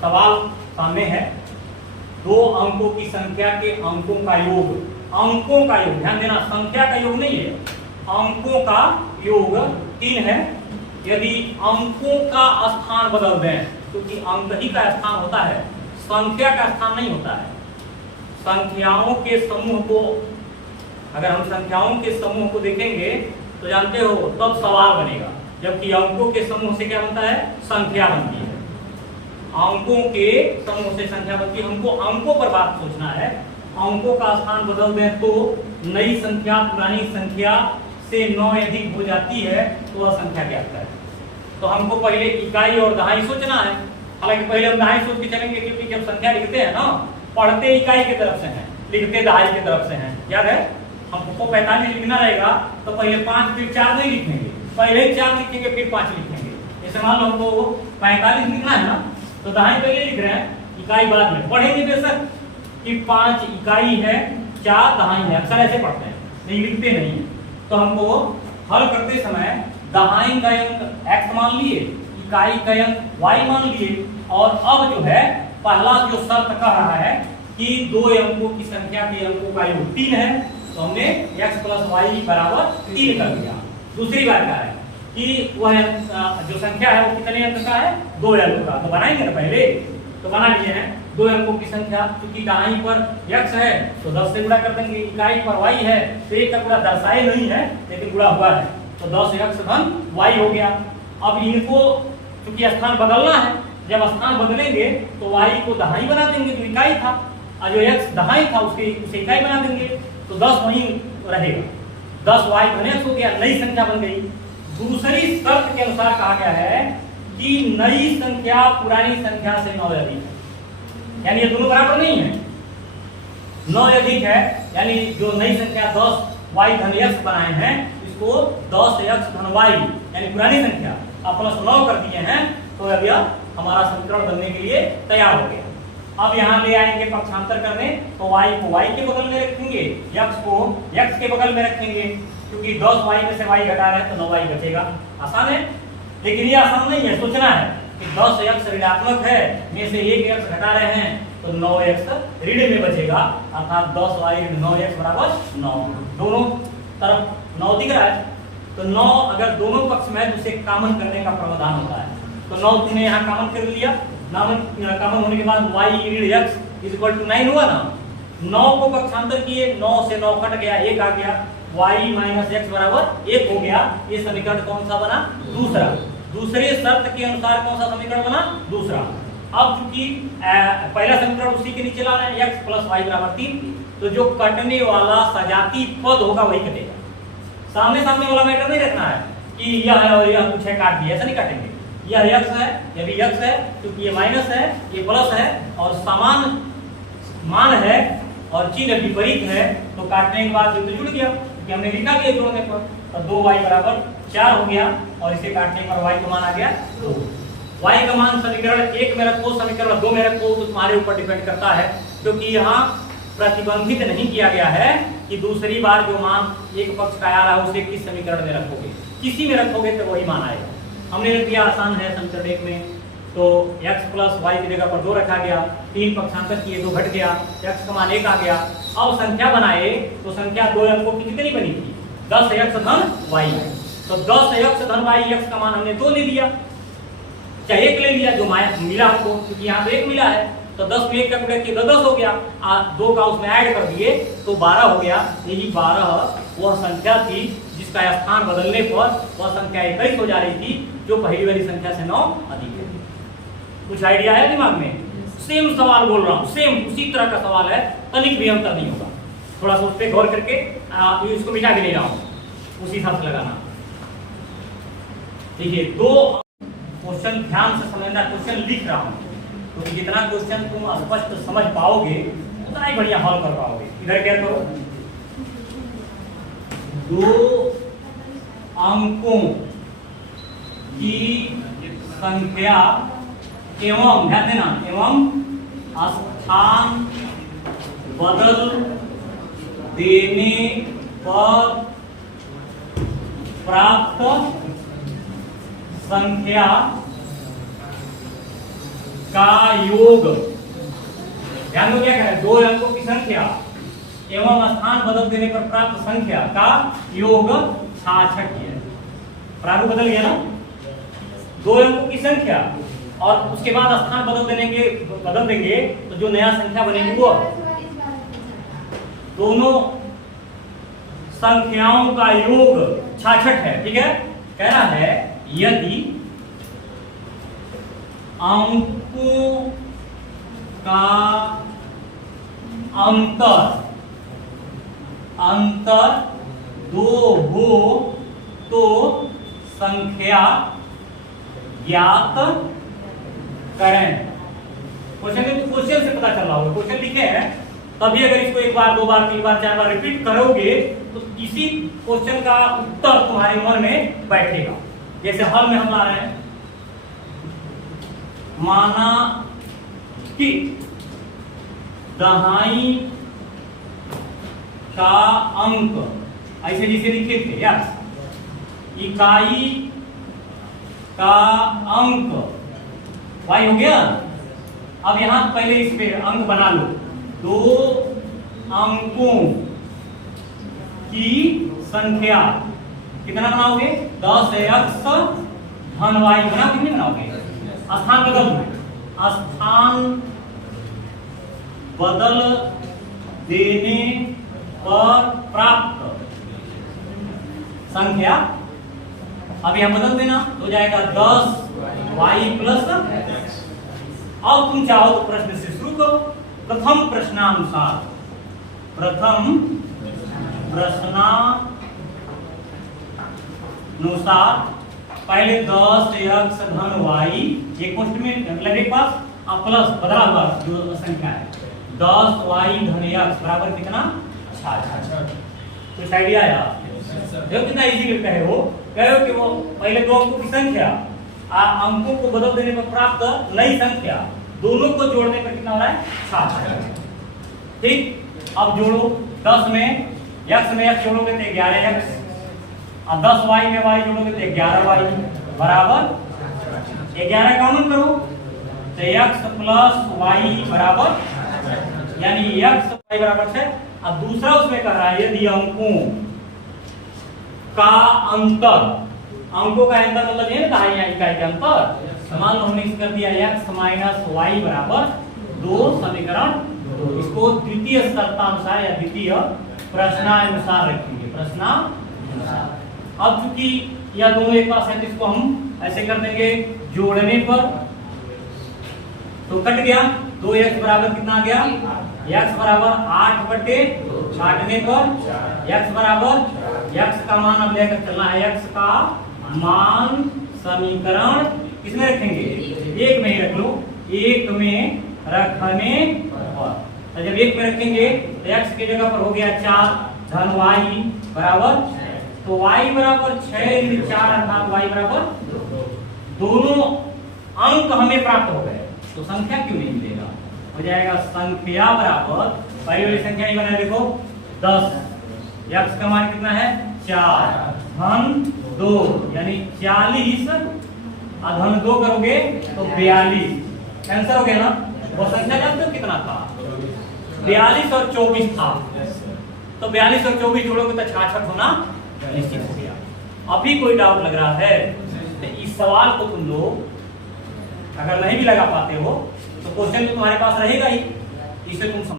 सवाल सामने है, दो अंकों की संख्या के अंकों का योग, अंकों का योग, ध्यान देना संख्या का योग नहीं है, अंकों का योग 3 है। यदि अंकों का स्थान बदल दें, क्योंकि अंक ही का स्थान होता है, संख्या का स्थान नहीं होता है। संख्याओं के समूह को, अगर हम संख्याओं के समूह को देखेंगे तो जानते हो तब सवाल बनेगा, जबकि अंकों के समूह से क्या बनता है, संख्या बनती है। अंकों के समूह से संख्या बनती है। हमको अंकों पर बात सोचना है। अंकों का स्थान बदल दें तो नई संख्या पुरानी संख्या से 9 अधिक हो जाती है, तो वह संख्या ज्ञात है। तो हमको पहले इकाई और दहाई सोचना है। हालांकि पहले हम दहाई सोच के चलेंगे, क्योंकि जब संख्या लिखते हैं ना, पढ़ते इकाई की तरफ से हैं, लिखते दहाई की तरफ से हैं। याद है, हमको 45 लिखना रहेगा तो पहले 5 फिर 4 नहीं लिखेंगे, पहले 4 लिखेंगे फिर 5 लिखेंगे। जैसे मान लो हमको 45 लिखना है ना, तो दहाई पहले लिख रहे हैं, इकाई बाद में पढ़ेंगे बेशक कि 5 इकाई है 4 दहाई है, अक्सर ऐसे पढ़ते हैं, नहीं लिखते नहीं है। तो हमको हल करते समय दहाई का अंक x मान लिए, इकाई का अंक y मान लिए, और अब जो है पहला जो शर्त कह रहा है कि दो अंकों की संख्या के अंकों का योग 3 है, तो हमने x + y बराबर 3 कर दिया। दूसरी बात क्या है कि वह जो संख्या है वो कितने अंक का है, 2 अंक का। तो बनाएंगे ना, पहले तो बना लिए हैं 2 अंकों की संख्या, क्योंकि दाईं पर x है तो 10 से गुणा कर देंगे, इकाई पर y है तो 1 का गुणा दर्शाए नहीं है लेकिन गुणा हुआ है, तो 10x धन y हो गया। अब इनको क्योंकि स्थान बदलना है, जब स्थान बदलेंगे तो y को दहाई बना देंगे, तो इकाई था, और जो x दहाई था उसे इकाई बना देंगे, तो 10 वहीं रहेगा, 10y धन x हो गया, नई संख्या बन गई। दूसरी शर्त के अनुसार कहा गया है कि नई संख्या पुरानी संख्या से 9 अधिक है, यानी ये दोनों बराबर नहीं है, 9 अधिक है, यानी जो नई संख्या 10y धन x बनाए हैं, इसको 10x धन y यानी पुरानी संख्या अब +9 कर दिए हैं, तो अब यह हमारा समीकरण बनने के लिए तैयार हो गया। अब यहाँ ले आएंगे पक्षांतर करने, तो y को y के बगल में रखेंगे, x को x के बगल में रखेंगे, क्योंकि 10y में से y घटा रहे हैं तो 9y बचेगा। आसान है, लेकिन ये आसान नहीं है, सोचना है कि 10x ऋणात्मक है में से 1x घटा रहे हैं तो 9x ऋण में बचेगा, अर्थात 10y ऋण 9x बराबर 9। दोनों तरफ 9 दिख रहा है, तो 9 अगर दोनों पक्ष में है तो उसे कॉमन करने का प्रावधान होता है, तो 9 तुमने यहाँ कॉमन कर लिया, कॉमन होने के बाद y ऋण x = 9 हुआ ना, 9 को पक्षांतर किए, 9 से 9 कट गया, 1 आ गया, y - x बराबर 1 हो गया। ये समीकरण कौन सा बना, दूसरा। दूसरे शर्त के अनुसार कौन सा समीकरण बना, दूसरा। अब चूंकि पहला समीकरण उसी के नीचे लाना है, x + y बराबर 3, तो जो कटने वाला सजाती पद होगा वही कटेगा, सामने सामने वाला मैटर नहीं रखना है कि यह है और यह कुछ है काट दिया, ऐसा नहीं काटेंगे। यह x है, यह भी x है, क्योंकि ये माइनस है ये प्लस है और समान मान है और चिन्ह विपरीत है, तो काटने के बाद जो जुड़ गया, क्योंकि हमने लिखा भी जोड़ने पर, तो 2y बराबर 4 हो गया, और इसे काटने पर y का मान आ गया 2। y का मान समीकरण 1 में रखो, समीकरण 2 में रखो, तो तुम्हारे ऊपर डिपेंड करता है, क्योंकि यहाँ प्रतिबंधित नहीं किया गया है कि दूसरी बार जो मान एक पक्ष का आ रहा है उसे किस समीकरण में रखोगे, किसी में रखोगे तो वही मान आएगा। हमने रख दिया, आसान है, समीकरण 1 में तो x + y की जगह पर 2 रखा गया, 3 पक्षांतर किए, 2 घट गया, x का मान 1 आ गया। अब संख्या बनाए तो संख्या 2 अंकों की कितनी बनी थी, 10x धन y, तो 10x धन y, x का मान हमने 2 ले लिया, चाहे 1 ले लिया जो मिला हमको, क्योंकि यहाँ तो 1 मिला है, तो 10 में 1 का गुणा किया तो 10 हो गया, 2 का उसमें ऐड कर दिए तो 12 हो गया। यही 12 वह संख्या थी जिसका स्थान बदलने पर वह संख्या 21 हो जा रही थी, जो पहली वाली संख्या से 9 अधिक है। कुछ आइडिया है दिमाग में? सेम सवाल बोल रहा हूँ, सेम उसी तरह का सवाल है, तनिक भी अंतर नहीं होगा। थोड़ा सा उस पर गौर करके इसको मिटा के ले रहा हूँ, उसी हिसाब से लगाना। देखिए 2 क्वेश्चन ध्यान से समझना, क्वेश्चन लिख रहा हूँ, क्योंकि जितना क्वेश्चन तुम स्पष्ट समझ पाओगे उतना ही बढ़िया हल कर पाओगे। इधर क्या करो, 2 अंकों की संख्या एवं, ध्यान देना, एवं स्थान बदल देने पर प्राप्त संख्या का योग, ध्यान दो क्या कह रहे हैं, दो अंकों की संख्या एवं स्थान बदल देने पर प्राप्त संख्या का योग 66 है। प्रारूप बदल गया ना, दो अंकों की संख्या और उसके बाद स्थान बदल देंगे तो जो नया संख्या बनेगी वो दोनों संख्याओं का योग 66 है। ठीक है, कह रहा है यदि अंकों का अंतर दो हो तो संख्या ज्ञात करें। क्वेश्चन से पता चल रहा होगा, क्वेश्चन लिखे हैं तभी अगर इसको एक बार, दो बार, तीन बार, चार बार रिपीट करोगे तो इसी क्वेश्चन का उत्तर तुम्हारे मन में बैठेगा। जैसे हल में हम ला रहे हैं, माना कि दहाई का अंक, ऐसे जिसे लिखे थे यार, इकाई का अंक y हो गया। अब यहां पहले इस पे अंक बना लो, दो अंकों की संख्या कितना बनाओगे, 10x धन y बनाओ, कितने बनाओगे, स्थान बदल दो, स्थान बदल देने पर प्राप्त संख्या, अब यहां बदल देना हो जाएगा 10y प्लस। अब तुम चाहो तो प्रश्न से शुरू करो। प्रथम प्रश्नानुसार पहले 10x धन y, एक पोस्ट में मतलब एक पास प्लस बदला हुआ जो संख्या है, 10y धन x बराबर कितना, 66। कुछ आइडिया आया? देखो कितना इजी लगता है। वो कहो कि वो पहले दो अंकों की संख्या अंकों को बदल देने पर प्राप्त नई संख्या, दोनों को जोड़ने पर कितना हो रहा है, 66। ठीक, अब जोड़ो, 10 में x जोड़ोगे तो 11x, और 10y में y जोड़ोगे तो 11y बराबर 11 कॉमन करो तो x प्लस y बराबर, यानी x y बराबर 6। अब दूसरा उसमें कर रहा है यदि अंकों का अंतर, अंकों का अंतर मतलब ये ना इकाई का अंतर, समान हमने कर दिया x माइनस वाई बराबर 2, समीकरण 2। इसको द्वितीय शर्तानुसार या द्वितीय प्रश्नानुसार रखेंगे, प्रश्नानुसार। अब चूंकि यह दोनों एक पास है तो इसको हम ऐसे कर देंगे, जोड़ने पर तो कट गया, 2x बराबर कितना आ गया, x बराबर 8/2, छाटने पर x बराबर, x का मान अब लेकर चलना है, x का मान समीकरण किसमें रखेंगे, एक में ही रख लो, एक में रखने पर जब एक में रखेंगे तो x की जगह पर हो गया 4 धन y बराबर, तो y बराबर 6 4 अर्थात y बराबर 2। दोनों अंक हमें प्राप्त हो गए तो संख्या क्यों नहीं मिलेगा, हो जाएगा संख्या बराबर, पहली वाली संख्या ही बनाए देखो 10, x का मान कितना है 4 धन 2 यानी 40, और धन 2 करोगे तो 42, आंसर हो गया ना। वो संख्या जानते हो कितना था, 42 और 24 था, तो 42 और 24 जोड़ोगे तो 66 होना निश्चित हो गया। अभी कोई डाउट लग रहा है तो इस सवाल को तुम लोग अगर नहीं भी लगा पाते हो तो क्वेश्चन तो तुम्हारे पास रहेगा ही, इसे तुम